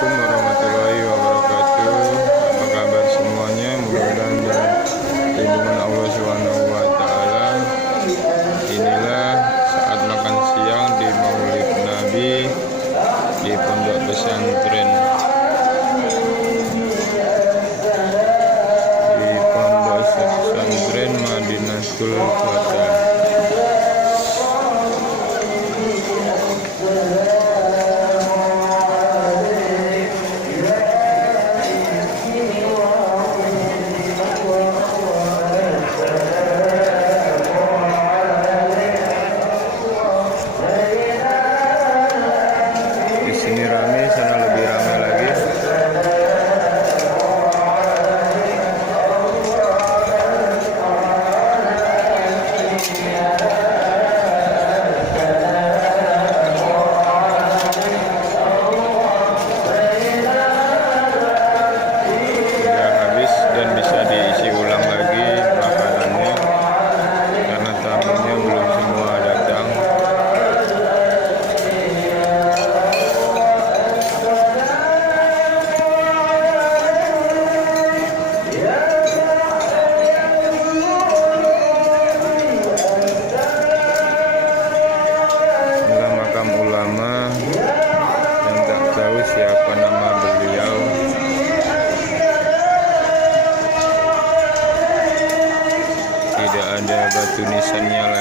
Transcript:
Assalamualaikum warahmatullahi wabarakatuh. Apa kabar semuanya? Mudah-mudahan dalam lindungan Allah Subhanahu wa Ta'ala. Inilah saat makan siang di Maulid Nabi di Pondok Pesantren Madinatul Kota. Di sini ramai, sana lebih ramai lagi. Sudah habis dan bisa diisi ulang lagi makanannya karena tamunya belum semua datang. Inilah makam ulama yang tak tahu siapa nama beliau. Tidak ada batu nisannya lagi.